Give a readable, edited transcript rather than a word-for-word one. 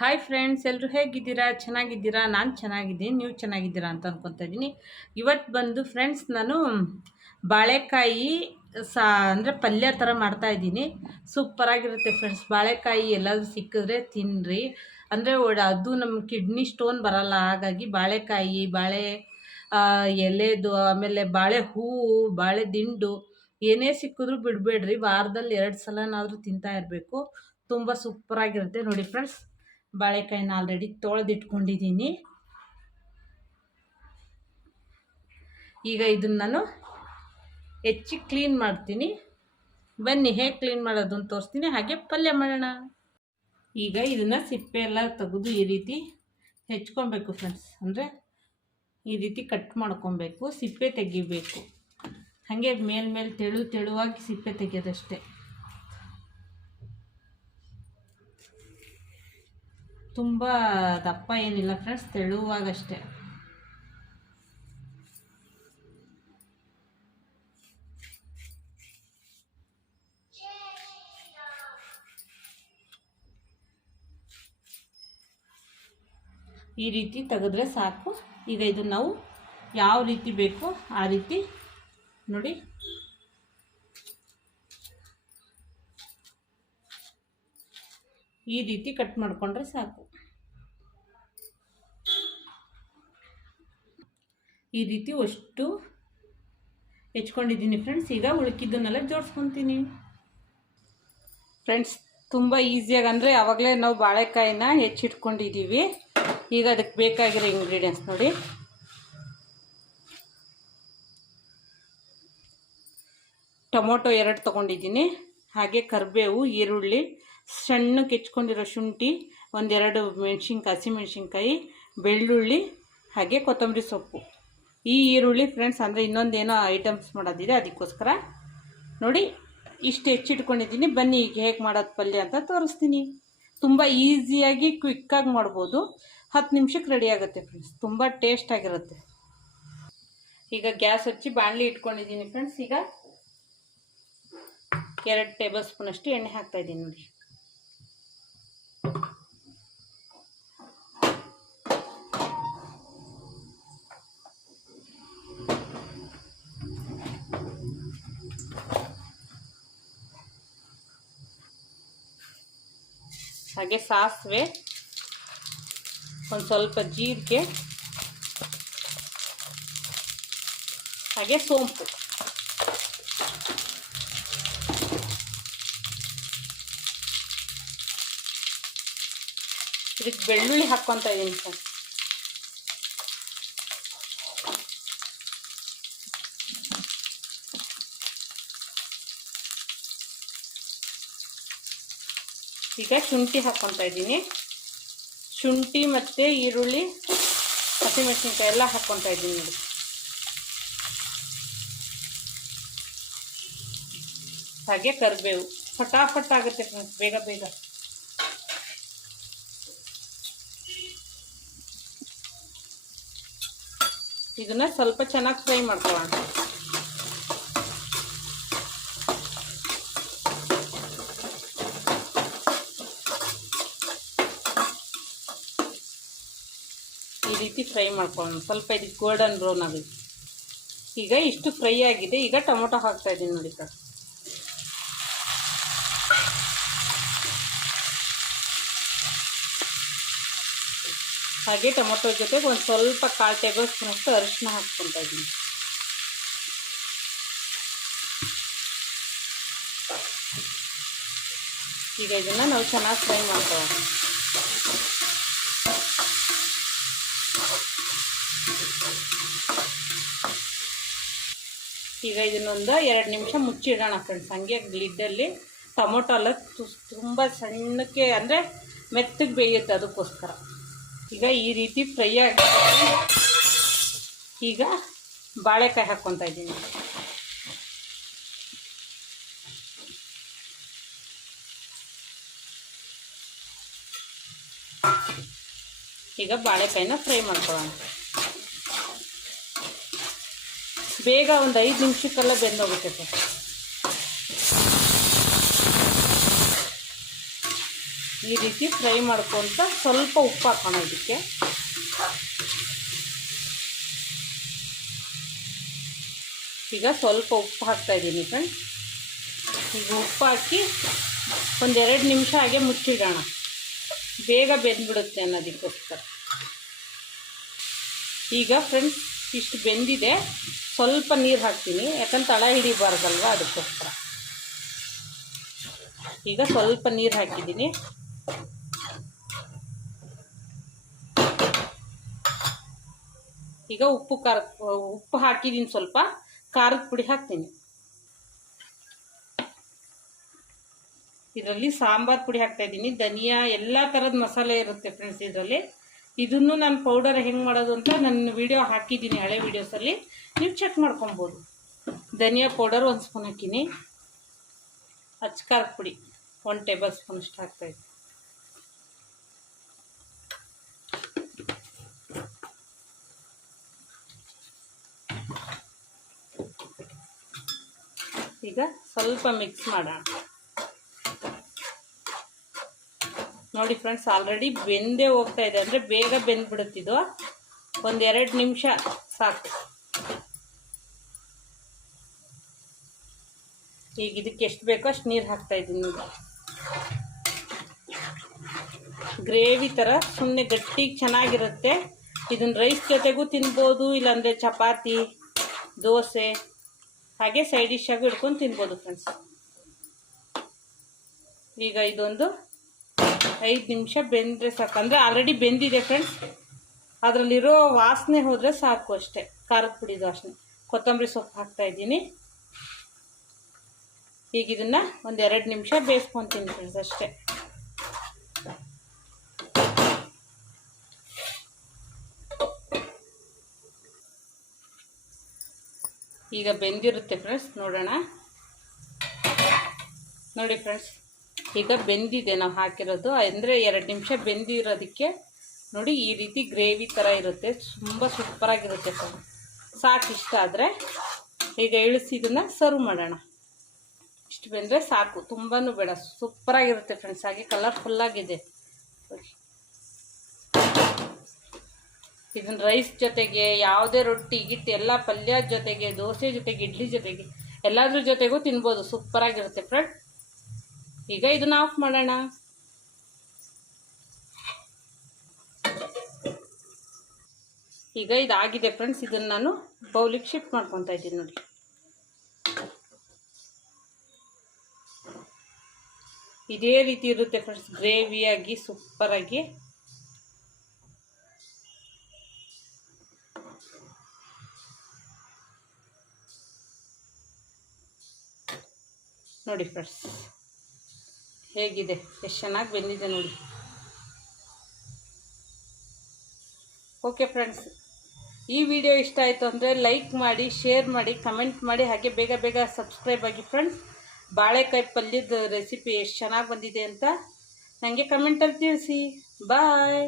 Hi friends, ಎಲ್ಲರೂ ಹೇಗಿದ್ದೀರಾ? ಚೆನ್ನಾಗಿದ್ದೀರಾ? ನಾನು ಚೆನ್ನಾಗಿದ್ದೀನಿ, ನೀವು ಚೆನ್ನಾಗಿದ್ದೀರಾ ಅಂತ ಅನ್ಕೊತಾ ಇದ್ದೀನಿ. ಇವತ್ತು ಬಂದು ಫ್ರೆಂಡ್ಸ್ ನಾನು ಬಾಳೆಕಾಯಿ ಅಂದರೆ ಪಲ್ಯ ಥರ ಮಾಡ್ತಾಯಿದ್ದೀನಿ. ಸೂಪರಾಗಿರುತ್ತೆ ಫ್ರೆಂಡ್ಸ್. ಬಾಳೆಕಾಯಿ ಎಲ್ಲಾದರೂ ಸಿಕ್ಕಿದ್ರೆ ತಿನ್ನಿರಿ. ಅಂದರೆ ಅದು ನಮ್ಮ ಕಿಡ್ನಿ ಸ್ಟೋನ್ ಬರಲ್ಲ. ಹಾಗಾಗಿ ಬಾಳೆಕಾಯಿ, ಬಾಳೆ ಎಲೆದು, ಆಮೇಲೆ ಬಾಳೆ ಹೂವು, ಬಾಳೆ ದಿಂಡು ಏನೇ ಸಿಕ್ಕಿದ್ರೂ ಬಿಡಬೇಡ್ರಿ. ವಾರದಲ್ಲಿ 2 ಸಲನಾದರೂ ತಿಂತಾ ಇರಬೇಕು. ತುಂಬ ಸೂಪರಾಗಿರುತ್ತೆ ನೋಡಿ ಫ್ರೆಂಡ್ಸ್. ಬಾಳೆಕಾಯಿನ ಆಲ್ರೆಡಿ ತೊಳೆದಿಟ್ಕೊಂಡಿದ್ದೀನಿ. ಈಗ ಇದನ್ನು ನಾನು ಹೆಚ್ಚಿ ಕ್ಲೀನ್ ಮಾಡ್ತೀನಿ. ಬನ್ನಿ ಹೇಗೆ ಕ್ಲೀನ್ ಮಾಡೋದು ಅಂತ ತೋರಿಸ್ತೀನಿ, ಹಾಗೆ ಪಲ್ಯ ಮಾಡೋಣ. ಈಗ ಇದನ್ನು ಸಿಪ್ಪೆ ಎಲ್ಲ ತೆಗೆದು ಈ ರೀತಿ ಹೆಚ್ಕೊಬೇಕು ಫ್ರೆಂಡ್ಸ್. ಅಂದರೆ ಈ ರೀತಿ ಕಟ್ ಮಾಡ್ಕೊಬೇಕು, ಸಿಪ್ಪೆ ತೆಗಿಬೇಕು. ಹಾಗೆ ಮೇಲ್ಮೇಲೆ ತೆಳುವಾಗಿ ಸಿಪ್ಪೆ ತೆಗೆಯೋದಷ್ಟೇ. ತುಂಬ ದಪ್ಪ ಏನಿಲ್ಲ ಫ್ರೆಂಡ್ಸ್, ತೆಳುವಾಗಷ್ಟೇ. ಈ ರೀತಿ ತೆಗೆದ್ರೆ ಸಾಕು. ಈಗ ಇದು ನಾವು ಯಾವ ರೀತಿ ಬೇಕೋ ಆ ರೀತಿ ನೋಡಿ ಈ ರೀತಿ ಕಟ್ ಮಾಡಿಕೊಂಡ್ರೆ ಸಾಕು. ಈ ರೀತಿ ಅಷ್ಟು ಹೆಚ್ಕೊಂಡಿದ್ದೀನಿ ಫ್ರೆಂಡ್ಸ್. ಈಗ ಉಳ್ಕಿದ್ದನ್ನೆಲ್ಲ ಜೋಡಿಸ್ಕೊತೀನಿ ಫ್ರೆಂಡ್ಸ್. ತುಂಬ ಈಸಿಯಾಗಿ, ಅಂದರೆ ಆವಾಗಲೇ ನಾವು ಬಾಳೆಕಾಯಿನ ಹೆಚ್ಚಿಟ್ಕೊಂಡಿದ್ದೀವಿ. ಈಗ ಅದಕ್ಕೆ ಬೇಕಾಗಿರೋ ಇಂಗ್ರೀಡಿಯೆಂಟ್ಸ್ ನೋಡಿ. ಟೊಮೊಟೊ 2 ತೊಗೊಂಡಿದ್ದೀನಿ. ಹಾಗೆ ಕರಿಬೇವು, ಈರುಳ್ಳಿ, ಸಣ್ಣಕ್ಕೆ ಹೆಚ್ಕೊಂಡಿರೋ ಶುಂಠಿ, 1-2 ಹಸಿಮೆಣ್ಸಿನ್ಕಾಯಿ, ಬೆಳ್ಳುಳ್ಳಿ, ಹಾಗೆ ಕೊತ್ತಂಬರಿ ಸೊಪ್ಪು. ಈ ಈರುಳ್ಳಿ ಫ್ರೆಂಡ್ಸ್, ಅಂದರೆ ಇನ್ನೊಂದೇನೋ ಐಟಮ್ಸ್ ಮಾಡೋದಿದೆ, ಅದಕ್ಕೋಸ್ಕರ ನೋಡಿ ಇಷ್ಟು ಹೆಚ್ಚಿಟ್ಕೊಂಡಿದ್ದೀನಿ. ಬನ್ನಿ ಈಗ ಹೇಗೆ ಮಾಡೋದು ಪಲ್ಯ ಅಂತ ತೋರಿಸ್ತೀನಿ. ತುಂಬ ಈಸಿಯಾಗಿ ಕ್ವಿಕ್ಕಾಗಿ ಮಾಡ್ಬೋದು. 10 ನಿಮಿಷಕ್ಕೆ ರೆಡಿ ಆಗುತ್ತೆ ಫ್ರೆಂಡ್ಸ್. ತುಂಬ ಟೇಸ್ಟಾಗಿರುತ್ತೆ. ಈಗ ಗ್ಯಾಸ್ ಹಚ್ಚಿ ಬಾಣಲಿ ಇಟ್ಕೊಂಡಿದ್ದೀನಿ ಫ್ರೆಂಡ್ಸ್. ಈಗ 2 ಟೇಬಲ್ ಸ್ಪೂನ್ ಅಷ್ಟು ಎಣ್ಣೆ ಹಾಕ್ತಾಯಿದ್ದೀನಿ ನೋಡಿ. ಹಾಗೆ ಸಾಸಿವೆ, ಒಂದು ಸ್ವಲ್ಪ ಜೀರಿಗೆ, ಹಾಗೆ ಸೋಂಪು. ಇದಕ್ಕೆ ಬೆಳ್ಳುಳ್ಳಿ ಹಾಕ್ಕೊತಾ ಇದ್ದೀನಿ ಸರ್. ಈಗ ಶುಂಠಿ ಹಾಕ್ಕೊತಾ ಇದ್ದೀನಿ. ಶುಂಠಿ ಮತ್ತು ಈರುಳ್ಳಿ, ಹಸಿಮೆಣಸಿನ್ಕಾಯಿ ಎಲ್ಲ ಹಾಕ್ಕೊತಾ ಇದ್ದೀನಿ ನೋಡಿ. ಹಾಗೆ ಕರಿಬೇವು. ಫಟಾಫಟ್ ಆಗುತ್ತೆ ಫ್ರೆಂಡ್ಸ್, ಬೇಗ ಬೇಗ. ಇದನ್ನ ಸ್ವಲ್ಪ ಚೆನ್ನಾಗಿ ಫ್ರೈ ಮಾಡ್ಕೊಳ್ಳೋಣ. ಈ ರೀತಿ ಫ್ರೈ ಮಾಡ್ಕೊಳ್ಳೋಣ. ಸ್ವಲ್ಪ ಇದಕ್ಕೆ ಗೋಲ್ಡನ್ ಬ್ರೌನ್ ಆಗಿದೆ. ಈಗ ಇಷ್ಟು ಫ್ರೈ ಆಗಿದೆ. ಈಗ ಟೊಮೊಟೊ ಹಾಕ್ತಾ ಇದ್ದೀನಿ ನೋಡಿ ಸರ್. ಹಾಗೆ ಟೊಮೊಟೊ ಜೊತೆಗೆ ಒಂದು ಸ್ವಲ್ಪ 1/4 ಟೇಬಲ್ ಸ್ಪೂನ್ ಅಷ್ಟು ಅರಿಶಿನ ಹಾಕ್ಕೊತಾ ಇದ್ದೀನಿ. ಈಗ ಇದನ್ನು ನಾವು ಚೆನ್ನಾಗಿ ಫ್ರೈ ಮಾಡ್ಕೊಳ್ಳೋಣ. ಈಗ ಇದನ್ನೊಂದು 2 ನಿಮಿಷ ಮುಚ್ಚಿಡೋಣ ಫ್ರೆಂಡ್ಸ್. ಹಂಗೆ ಲಿಡ್ಡಲ್ಲಿ. ಟೊಮೊಟೊ ಎಲ್ಲ ತುಂಬ ಸಣ್ಣಕ್ಕೆ, ಅಂದರೆ ಮೆತ್ತಗೆ ಬೇಯುತ್ತೆ, ಅದಕ್ಕೋಸ್ಕರ. ಈಗ ಈ ರೀತಿ ಫ್ರೈ ಆಗಿದೆ. ಈಗ ಬಾಳೆಕಾಯಿ ಹಾಕ್ಕೊತಾ ಇದ್ದೀನಿ. ಈಗ ಬಾಳೆಕಾಯಿನ ಫ್ರೈ ಮಾಡ್ಕೊಳ್ಳೋಣ. ಬೇಗ ಒಂದು 5 ನಿಮಿಷಕ್ಕೆಲ್ಲ ಬೆಂದೋಗುತ್ತೆ ಸರ್. ಈ ರೀತಿ ಫ್ರೈ ಮಾಡ್ಕೊತ ಸ್ವಲ್ಪ ಉಪ್ಪು ಹಾಕೋಣ ಇದಕ್ಕೆ. ಈಗ ಸ್ವಲ್ಪ ಉಪ್ಪು ಹಾಕ್ತಾಯಿದ್ದೀನಿ ಫ್ರೆಂಡ್ಸ್. ಈಗ ಉಪ್ಪು ಹಾಕಿ ಒಂದೆರಡು ನಿಮಿಷ ಹಾಗೆ ಮುಚ್ಚಿಡೋಣ, ಬೇಗ ಬೆಂದ್ಬಿಡುತ್ತೆ ಅನ್ನೋದಕ್ಕೋಸ್ಕರ. ಈಗ ಫ್ರೆಂಡ್ಸ್ ಇಷ್ಟು ಬೆಂದಿದೆ, ಸ್ವಲ್ಪ ನೀರು ಹಾಕ್ತೀನಿ, ಯಾಕಂದ್ರೆ ತಳ ಹಿಡಿಬಾರ್ದಲ್ವ, ಅದಕ್ಕೋಸ್ಕರ. ಈಗ ಸ್ವಲ್ಪ ನೀರು ಹಾಕಿದ್ದೀನಿ. ಈಗ ಉಪ್ಪು ಹಾಕಿದ್ದೀನಿ, ಸ್ವಲ್ಪ ಖಾರದ ಪುಡಿ ಹಾಕ್ತೀನಿ. ಇದರಲ್ಲಿ ಸಾಂಬಾರು ಪುಡಿ ಹಾಕ್ತಾಯಿದ್ದೀನಿ, ಧನಿಯಾ ಎಲ್ಲ ಥರದ ಮಸಾಲೆ ಇರುತ್ತೆ ಫ್ರೆಂಡ್ಸ್ ಇದರಲ್ಲಿ. ಇದನ್ನು ನಾನು ಪೌಡರ್ ಹೆಂಗೆ ಮಾಡೋದು ಅಂತ ನನ್ನ ವಿಡಿಯೋ ಹಾಕಿದ್ದೀನಿ, ಹಳೆ ವೀಡಿಯೋಸಲ್ಲಿ, ನೀವು ಚೆಕ್ ಮಾಡ್ಕೊಬೋದು. ಧನಿಯಾ ಪೌಡರ್ 1 ಸ್ಪೂನ್ ಹಾಕಿನಿ. ಅಚ್ಕಾರದ ಪುಡಿ 1 ಟೇಬಲ್ ಸ್ಪೂನ್ ಅಷ್ಟು ಹಾಕ್ತಾಯಿದ್ದೀನಿ. ಈಗ ಸ್ವಲ್ಪ ಮಿಕ್ಸ್ ಮಾಡೋಣ. ನೋಡಿ ಫ್ರೆಂಡ್ಸ್, ಆಲ್ರೆಡಿ ಬೆಂದೇ ಹೋಗ್ತಾ ಇದೆ, ಅಂದರೆ ಬೇಗ ಬೆಂದ್ಬಿಡುತ್ತಿದ್ದು. 1-2 ನಿಮಿಷ ಸಾಕು. ಈಗ ಇದಕ್ಕೆ ಎಷ್ಟು ಬೇಕೋ ಅಷ್ಟು ನೀರು ಹಾಕ್ತಾಯಿದ್ದೀನಿ. ಗ್ರೇವಿ ಥರ ಸುಮ್ಮನೆ ಗಟ್ಟಿಗೆ ಚೆನ್ನಾಗಿರುತ್ತೆ. ಇದನ್ನು ರೈಸ್ ಜೊತೆಗೂ ತಿನ್ಬೋದು, ಇಲ್ಲಾಂದರೆ ಚಪಾತಿ, ದೋಸೆ, ಹಾಗೆ ಸೈಡ್ ಡಿಶ್ ಆಗಿ ಇಟ್ಕೊಂಡು ತಿನ್ಬೋದು ಫ್ರೆಂಡ್ಸ್. ಈಗ ಇದೊಂದು 5 ನಿಮಿಷ ಬೆಂದರೆ ಸಾಕು, ಅಂದರೆ ಆಲ್ರೆಡಿ ಬೆಂದಿದೆ ಫ್ರೆಂಡ್ಸ್. ಅದರಲ್ಲಿರೋ ವಾಸನೆ ಹೋದರೆ ಸಾಕು ಅಷ್ಟೇ, ಖಾರದ ಪುಡಿದು ವಾಸನೆ. ಕೊತ್ತಂಬರಿ ಸೊಪ್ಪು ಹಾಕ್ತಾಯಿದ್ದೀನಿ. ಈಗ ಇದನ್ನು 1-2 ನಿಮಿಷ ಬೇಯಿಸ್ಕೊತೀನಿ ಫ್ರೆಂಡ್ಸ್ ಅಷ್ಟೇ. ಈಗ ಬೆಂದಿರುತ್ತೆ ಫ್ರೆಂಡ್ಸ್, ನೋಡೋಣ. ನೋಡಿ ಫ್ರೆಂಡ್ಸ್, ಈಗ ಬೆಂದಿದೆ ನಾವು ಹಾಕಿರೋದು, ಅಂದರೆ 2 ನಿಮಿಷ ಬೆಂದಿರೋದಕ್ಕೆ ನೋಡಿ ಈ ರೀತಿ ಗ್ರೇವಿ ಥರ ಇರುತ್ತೆ, ತುಂಬ ಸೂಪರಾಗಿರುತ್ತೆ ಫ್ರೆಂಡ್ಸ್. ಸಾಕು ಇಷ್ಟ ಆದರೆ. ಈಗ ಇಳಿಸಿ ಇದನ್ನು ಸರ್ವ್ ಮಾಡೋಣ. ಇಷ್ಟು ಬೆಂದರೆ ಸಾಕು, ತುಂಬಾ ಬೇಡ, ಸೂಪರಾಗಿರುತ್ತೆ ಫ್ರೆಂಡ್ಸ್. ಹಾಗೆ ಕಲರ್ಫುಲ್ಲಾಗಿದೆ. ಇದನ್ನು ರೈಸ್ ಜೊತೆಗೆ, ಯಾವುದೇ ರೊಟ್ಟಿ ಗಿಟ್ಟಿ ಎಲ್ಲ ಪಲ್ಯ ಜೊತೆಗೆ, ದೋಸೆ ಜೊತೆಗೆ, ಇಡ್ಲಿ ಜೊತೆಗೆ, ಎಲ್ಲದ್ರ ಜೊತೆಗೂ ತಿನ್ಬೋದು, ಸೂಪರಾಗಿರುತ್ತೆ ಫ್ರೆಂಡ್. ಈಗ ಇದನ್ನು ಆಫ್ ಮಾಡೋಣ. ಈಗ ಇದಾಗಿದೆ ಫ್ರೆಂಡ್ಸ್, ಇದನ್ನು ನಾನು ಬೌಲಿಗೆ ಶಿಫ್ಟ್ ಮಾಡ್ಕೊತಾ ಇದ್ದೀನಿ. ನೋಡಿ, ಇದೇ ರೀತಿ ಇರುತ್ತೆ ಫ್ರೆಂಡ್ಸ್, ಗ್ರೇವಿಯಾಗಿ ಸೂಪರಾಗಿ. ನೋಡಿ ಫ್ರೆಂಡ್ಸ್ ಹೇಗಿದೆ, ಎಷ್ಟು ಚೆನ್ನಾಗಿ ಬೆಂದಿದೆ ನೋಡಿ. ಓಕೆ ಫ್ರೆಂಡ್ಸ್, ಈ ವಿಡಿಯೋ ಇಷ್ಟ ಆಯಿತು ಅಂದರೆ ಲೈಕ್ ಮಾಡಿ, ಶೇರ್ ಮಾಡಿ, ಕಮೆಂಟ್ ಮಾಡಿ, ಹಾಗೆ ಬೇಗ ಬೇಗ ಸಬ್ಸ್ಕ್ರೈಬ್ ಆಗಿ ಫ್ರೆಂಡ್ಸ್. ಬಾಳೆಕಾಯಿ ಪಲ್ಯದ ರೆಸಿಪಿ ಎಷ್ಟು ಚೆನ್ನಾಗಿ ಬಂದಿದೆ ಅಂತ ನನಗೆ ಕಮೆಂಟಲ್ಲಿ ತಿಳಿಸಿ. ಬಾಯ್.